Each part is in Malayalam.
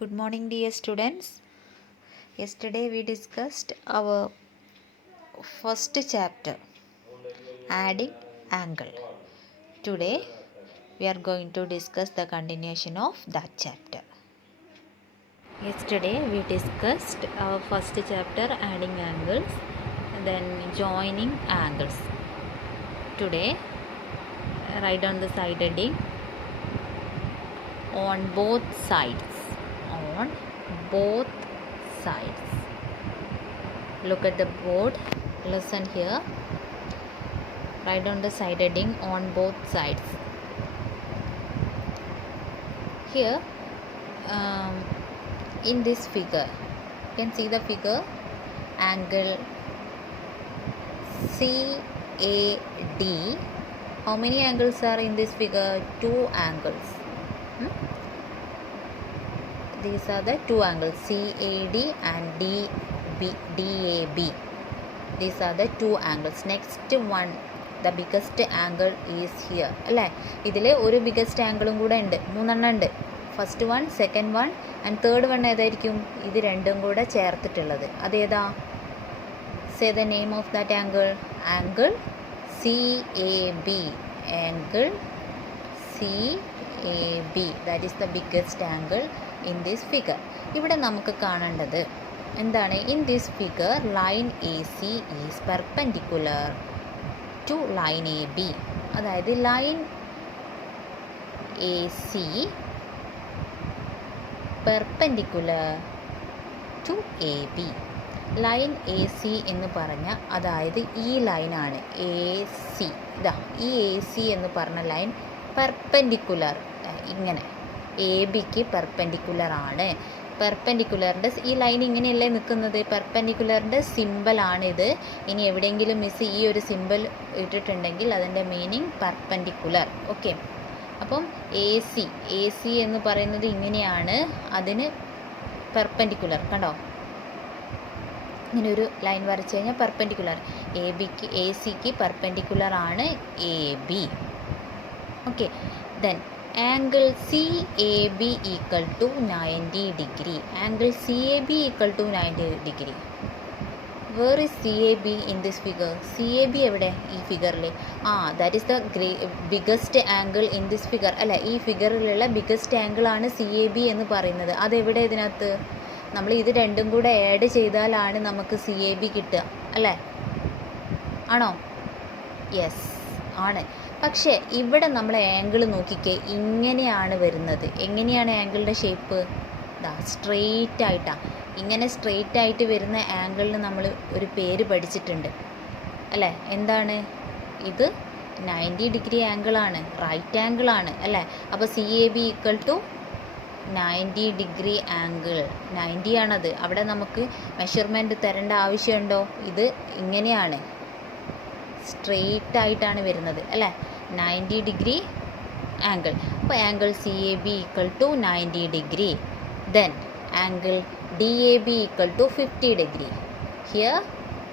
Good morning, dear students. Yesterday we discussed our first chapter, adding angle. Today we are going to discuss the continuation of that chapter. Yesterday we discussed our first chapter, adding angles, then joining angles. Today write on the side heading, on both sides. On both sides. Look at the board, listen here, write on the side heading, on both sides. Here in this figure you can see the figure, angle CAD. How many angles are in this figure? Two angles. These are the two angles, CAD and DAB. These are the two angles. Next one, the biggest angle is here. അല്ലേ, ഇതിൽ ഒരു ബിഗസ്റ്റ് ആംഗിളും കൂടെ ഉണ്ട്, മൂന്നെണ്ണം ഉണ്ട്. First one, second one and third one ഏതായിരിക്കും? ഇത് രണ്ടും കൂടെ ചേർത്തിട്ടുള്ളത് അതേതാ? Say the name of that angle. Angle CAB. Angle CAB. That is the biggest angle in this figure. ഇവിടെ നമുക്ക് കാണേണ്ടത് എന്താണ്? In this figure line AC is perpendicular to line AB. അതായത് line AC perpendicular to AB. Line AC എന്ന് പറഞ്ഞ, അതായത് ഈ ലൈനാണ് AC. ഇതാ ഈ AC എന്ന് പറഞ്ഞ ലൈൻ പെർപെൻഡിക്കുലർ, ഇങ്ങനെ ABക്ക് പെർപെൻഡിക്കുലർ ആണ്. പെർപെൻഡിക്കുലറിൻ്റെ ഈ ലൈൻ ഇങ്ങനെയല്ലേ നിൽക്കുന്നത്? പെർപെൻഡിക്കുലറിൻ്റെ സിമ്പിളാണിത്. ഇനി എവിടെയെങ്കിലും മിസ് ഈ ഒരു സിമ്പിൾ ഇട്ടിട്ടുണ്ടെങ്കിൽ അതിൻ്റെ മീനിങ് പെർപെൻഡിക്കുലർ. ഓക്കെ, അപ്പം AC എന്ന് പറയുന്നത് ഇങ്ങനെയാണ്, അതിന് പെർപെൻഡിക്കുലർ. കണ്ടോ, ഇങ്ങനെ ഒരു ലൈൻ വരച്ചു കഴിഞ്ഞാൽ പെർപെൻഡിക്കുലർ. ACക്ക് പെർപെൻഡിക്കുലർ ആണ് AB. Okay, then angle CAB equal to 90 degree. Angle CAB equal to 90 degree. Where is CAB in this figure? CAB എവിടെ ഈ ഫിഗറിൽ? That is the biggest angle in this figure. അല്ല, ഈ ഫിഗറിലുള്ള ബിഗസ്റ്റ് ആംഗിൾ ആണ് CAB എന്ന് പറയുന്നത്. അതെവിടെ? ഇതിനകത്ത് നമ്മൾ ഇത് രണ്ടും കൂടെ ആഡ് ചെയ്താലാണ് നമുക്ക് CAB കിട്ടുക, അല്ലേ? ആണോ? യെസ് ആണ്. പക്ഷേ ഇവിടെ നമ്മൾ ആംഗിൾ നോക്കിക്കേ, ഇങ്ങനെയാണ് വരുന്നത്. എങ്ങനെയാണ് ആംഗിളിൻ്റെ ഷേപ്പ്? സ്ട്രെയിറ്റ് ആയിട്ടാണ്. ഇങ്ങനെ സ്ട്രെയിറ്റ് ആയിട്ട് വരുന്ന ആംഗിളിന് നമ്മൾ ഒരു പേര് പഠിച്ചിട്ടുണ്ട്, അല്ലേ? എന്താണ് ഇത്? 90 ഡിഗ്രി ആംഗിളാണ്, റൈറ്റ് ആംഗിളാണ്, അല്ലേ? അപ്പോൾ CAB equal to 90 degree angle. 90 ആണത്. അവിടെ നമുക്ക് മെഷർമെൻറ്റ് തരേണ്ട ആവശ്യമുണ്ടോ? ഇത് ഇങ്ങനെയാണ്, സ്ട്രെയിറ്റ് ആയിട്ടാണ് വരുന്നത്, അല്ലേ? 90 ഡിഗ്രി ആംഗിൾ. അപ്പോൾ angle CAB equal to 90 degree. Then angle DAB equal to 50 degree. Here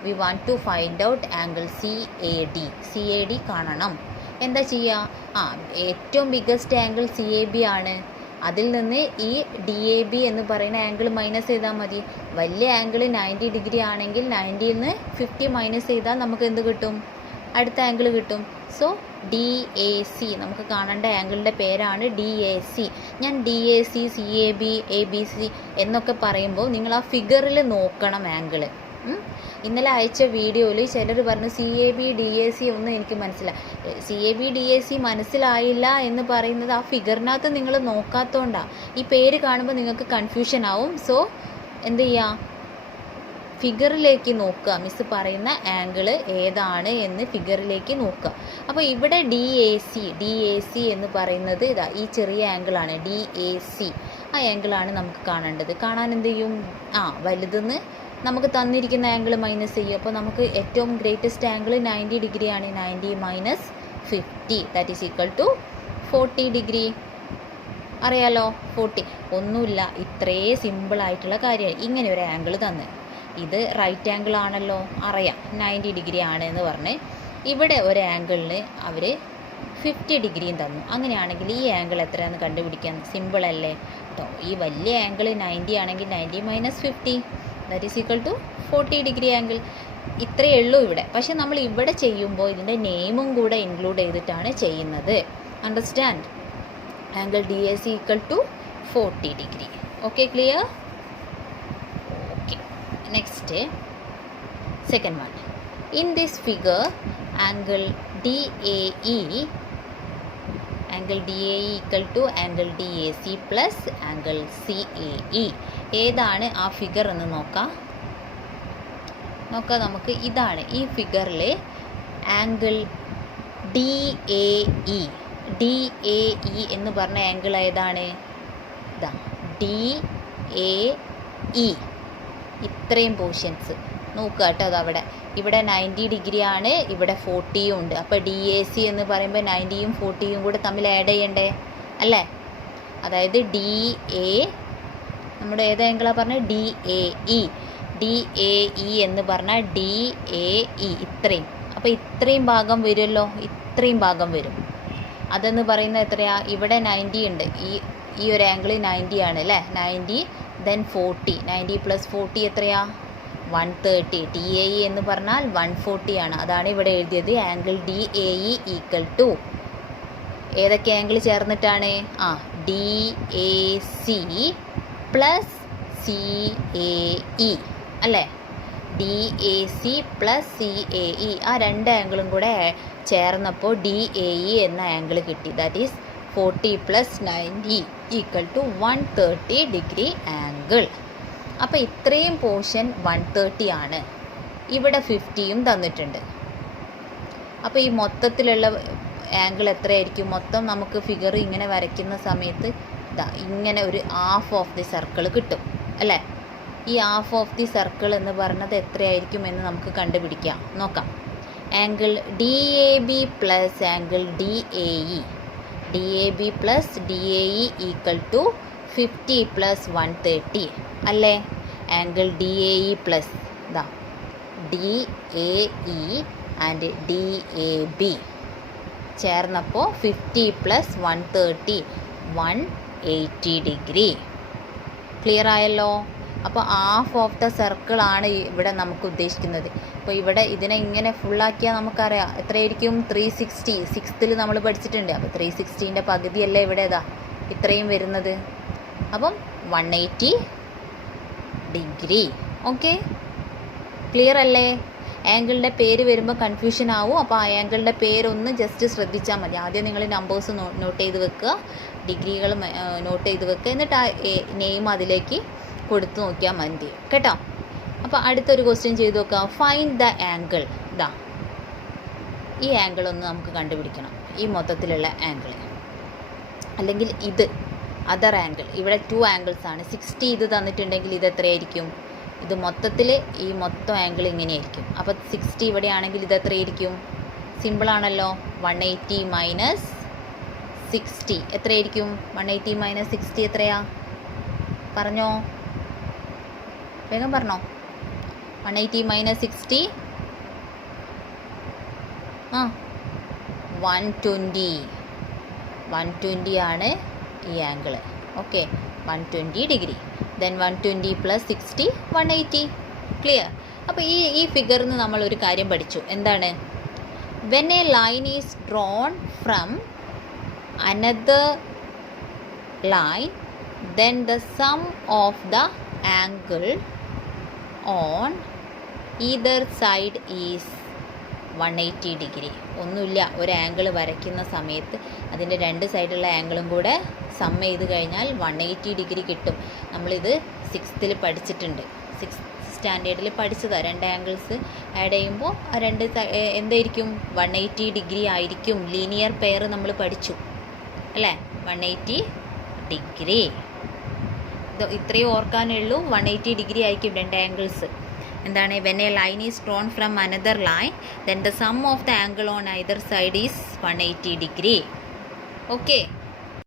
we want to find out angle CAD കാണണം. എന്താ ചെയ്യുക? ഏറ്റവും ബിഗസ്റ്റ് ആംഗിൾ CAB ആണ്. അതിൽ നിന്ന് ഈ DAB എന്ന് പറയുന്ന ആംഗിൾ മൈനസ് ചെയ്താൽ മതി. വലിയ ആംഗിൾ 90 ഡിഗ്രി ആണെങ്കിൽ 90ൽ നിന്ന് 50 മൈനസ് ചെയ്താൽ നമുക്ക് എന്ത് കിട്ടും? അടുത്ത ആംഗിൾ കിട്ടും. സോ DAC, നമുക്ക് കാണേണ്ട ആംഗിളിൻ്റെ പേരാണ് DAC. ഞാൻ DAC, CAB, ABC എന്നൊക്കെ പറയുമ്പോൾ നിങ്ങൾ ആ ഫിഗറിൽ നോക്കണം ആംഗിൾ. ഇന്നലെ അയച്ച വീഡിയോയിൽ ചിലർ പറഞ്ഞു CAB DAC ഒന്നും എനിക്ക് മനസ്സിലായി. CAB DAC മനസ്സിലായില്ല എന്ന് പറയുന്നത് ആ ഫിഗറിനകത്ത് നിങ്ങൾ നോക്കാത്തതുകൊണ്ടാണ്. ഈ പേര് കാണുമ്പോൾ നിങ്ങൾക്ക് കൺഫ്യൂഷൻ ആവും. സോ എന്ത് ചെയ്യുക? ഫിഗറിലേക്ക് നോക്കുക. മിസ് പറയുന്ന ആംഗിൾ ഏതാണ് എന്ന് ഫിഗറിലേക്ക് നോക്കുക. അപ്പോൾ ഇവിടെ DAC എന്ന് പറയുന്നത് ഇതാ ഈ ചെറിയ ആംഗിളാണ് DAC. ആ ആംഗിളാണ് നമുക്ക് കാണേണ്ടത്. കാണാൻ എന്ത് ചെയ്യും? വലുതെന്ന് നമുക്ക് തന്നിരിക്കുന്ന ആംഗിൾ മൈനസ് ചെയ്യും. അപ്പോൾ നമുക്ക് ഏറ്റവും ഗ്രേറ്റസ്റ്റ് ആംഗിൾ 90 ഡിഗ്രിയാണ്. 90 minus 50 that is equal to 40 degree. അറിയാലോ, 40. ഒന്നുമില്ല, ഇത്രേ സിമ്പിളായിട്ടുള്ള കാര്യമാണ്. ഇങ്ങനെ ഒരു ആംഗിൾ തന്ന്, ഇത് റൈറ്റ് ആംഗിൾ ആണല്ലോ, അറിയാം 90 ഡിഗ്രി ആണ് എന്ന് പറഞ്ഞ് ഇവിടെ ഒരു ആംഗിളിന് അവർ 50 ഡിഗ്രിയും തന്നു. അങ്ങനെയാണെങ്കിൽ ഈ ആംഗിൾ എത്രയാണെന്ന് കണ്ടുപിടിക്കാൻ സിമ്പിൾ അല്ലേ കേട്ടോ. ഈ വലിയ ആംഗിൾ 90 ആണെങ്കിൽ 90 - 50 that is equal to 40 degree angle. ഇത്രയേ ഉള്ളൂ ഇവിടെ. പക്ഷെ നമ്മൾ ഇവിടെ ചെയ്യുമ്പോൾ ഇതിൻ്റെ നെയിമും കൂടെ ഇൻക്ലൂഡ് ചെയ്തിട്ടാണ് ചെയ്യുന്നത്. Understand? Angle D A C equal to 40 degree. Okay, clear? Okay, next second one. In this figure angle D A E equal to angle D A C plus angle C A E. ഏതാണ് ആ ഫിഗർ എന്ന് നോക്കാം നമുക്ക്. ഇതാണ് ഈ ഫിഗറിൽ ആംഗിൾ ഡി എ ഇ എന്ന് പറഞ്ഞ ആംഗിൾ ഏതാണ്? ഇതാ ഡി എ ഇ. ഇത്രയും പോർഷൻസ് നോക്കുക കേട്ടോ. അതവിടെ ഇവിടെ 90 ഡിഗ്രി ആണ്, ഇവിടെ 40യും ഉണ്ട്. അപ്പോൾ ഡി എ സി എന്ന് പറയുമ്പോൾ 90യും 40യും കൂടെ തമ്മിൽ ആഡ് ചെയ്യണ്ടേ അല്ലേ? അതായത് ഡി എ നമ്മുടെ ഏത് ആംഗിളാണ് പറഞ്ഞത്? ഡി എ ഇ എന്ന് പറഞ്ഞാൽ ഡി എ ഇ ഇത്രയും. അപ്പോൾ ഇത്രയും ഭാഗം വരുമല്ലോ, ഇത്രയും ഭാഗം വരും. അതെന്ന് പറയുന്നത് എത്രയാ? ഇവിടെ 90 ഉണ്ട്. ഈ ഒരു ആംഗിൾ 90 ആണ് അല്ലേ? 90 ദെൻ 40. 90 + 40 എത്രയാ? 130. ഡി എ ഇ എന്ന് പറഞ്ഞാൽ 140 ആണ്. അതാണ് ഇവിടെ എഴുതിയത്. Angle D A E equal to ഏതൊക്കെ ആംഗിൾ ചേർന്നിട്ടാണ്? D A C plus C A E അല്ലേ? D A C plus C A E, ആ രണ്ട് ആംഗിളും കൂടെ ചേർന്നപ്പോൾ ഡി എ ഇ എന്ന ആംഗിൾ കിട്ടി. That is 40 + 90 equal to 130 degree angle. അപ്പോൾ ഇത്രയും പോർഷൻ 130 ആണ്. ഇവിടെ 50യും തന്നിട്ടുണ്ട്. അപ്പോൾ ഈ മൊത്തത്തിലുള്ള ആംഗിൾ എത്രയായിരിക്കും? മൊത്തം നമുക്ക് ഫിഗർ ഇങ്ങനെ വരയ്ക്കുന്ന സമയത്ത് ഇങ്ങനെ ഒരു ഹാഫ് ഓഫ് ദി സർക്കിൾ കിട്ടും അല്ലേ? ഈ ഹാഫ് ഓഫ് ദി സർക്കിൾ എന്ന് പറഞ്ഞത് എത്രയായിരിക്കും എന്ന് നമുക്ക് കണ്ടുപിടിക്കാം. നോക്കാം. Angle D A B plus angle D A E. D A B plus D A E equal to 50 + 130 അല്ലേ? Angle D A E plus D A E and D A B ചേർന്നപ്പോൾ 50 + 130 180 ഡിഗ്രി. ക്ലിയർ ആയല്ലോ? അപ്പോൾ ഹാഫ് ഓഫ് ദ സർക്കിൾ ആണ് ഇവിടെ നമുക്ക് ഉദ്ദേശിക്കുന്നത്. അപ്പോൾ ഇവിടെ ഇതിനെ ഇങ്ങനെ ഫുള്ളാക്കിയാൽ നമുക്കറിയാം എത്രയായിരിക്കും? 360. 6th നമ്മൾ പഠിച്ചിട്ടുണ്ട്. അപ്പോൾ 360ൻ്റെ പകുതിയല്ലേ ഇവിടെ ഇത്രയും വരുന്നത്. അപ്പം 180 ഡിഗ്രി. ഓക്കെ, ക്ലിയർ അല്ലേ? ആംഗിളിൻ്റെ പേര് വരുമ്പോൾ കൺഫ്യൂഷൻ ആവും. അപ്പോൾ ആ ആംഗിളിൻ്റെ പേരൊന്ന് ജസ്റ്റ് ശ്രദ്ധിച്ചാൽ മതി. ആദ്യം നിങ്ങൾ നമ്പേഴ്സ് നോട്ട് ചെയ്ത് വെക്കുക, ഡിഗ്രികൾ നോട്ട് ചെയ്ത് വെക്കുക, എന്നിട്ട് ആ നെയിം അതിലേക്ക് കൊടുത്ത് നോക്കിയാൽ മതി കേട്ടോ. അപ്പോൾ അടുത്തൊരു ക്വസ്റ്റ്യൻ ചെയ്ത് നോക്കാം. Find the angle. ഈ ആംഗിൾ ഒന്ന് നമുക്ക് കണ്ടുപിടിക്കണം. ഈ മൊത്തത്തിലുള്ള ആംഗിൾ അല്ലെങ്കിൽ ഇത് അതർ ആംഗിൾ. ഇവിടെ 2 ആംഗിൾസ് ആണ്. 60 ഇത് തന്നിട്ടുണ്ടെങ്കിൽ ഇത് എത്രയായിരിക്കും? ഇത് മൊത്തത്തിൽ ഈ മൊത്തം ആംഗിൾ ഇങ്ങനെയായിരിക്കും. അപ്പോൾ 60 ഇവിടെ ആണെങ്കിൽ ഇത് എത്രയായിരിക്കും? സിമ്പിളാണല്ലോ. 180 - 60 എത്രയായിരിക്കും? 180 - 60 എത്രയാ? പറഞ്ഞോ, വേഗം പറഞ്ഞോ. 180 - 60 120 ആണ് ഈ angle. Okay, 120 degree. Then 120 + 60 180. Clear? അപ്പോൾ ഈ ഫിഗറിൽ നിന്ന് നമ്മൾ ഒരു കാര്യം പഠിച്ചു. എന്താണ്? When A line is drawn from another line then the sum of the angle on either side is 180 degree. ഒന്നുമില്ല, ഒരു ആംഗിൾ വരയ്ക്കുന്ന സമയത്ത് അതിൻ്റെ രണ്ട് സൈഡുള്ള ആംഗിളും കൂടെ സം ചെയ്ത് കഴിഞ്ഞാൽ 180 ഡിഗ്രി കിട്ടും. നമ്മളിത് 6th പഠിച്ചിട്ടുണ്ട്. 6th സ്റ്റാൻഡേർഡിൽ പഠിച്ചതാണ്. രണ്ട് ആംഗിൾസ് ആഡ് ചെയ്യുമ്പോൾ ആ രണ്ട് എന്തായിരിക്കും? 180 ഡിഗ്രി ആയിരിക്കും. ലീനിയർ പെയർ നമ്മൾ പഠിച്ചു അല്ലേ? 180 ഡിഗ്രി. ഇത്രയും ഓർക്കാനേ ഉള്ളൂ. 180 ഡിഗ്രി ആയിരിക്കും രണ്ട് ആംഗിൾസ്. എന്താണ്? When A line is drawn from another line then the sum of the angle on either side is 180 degree. Okay.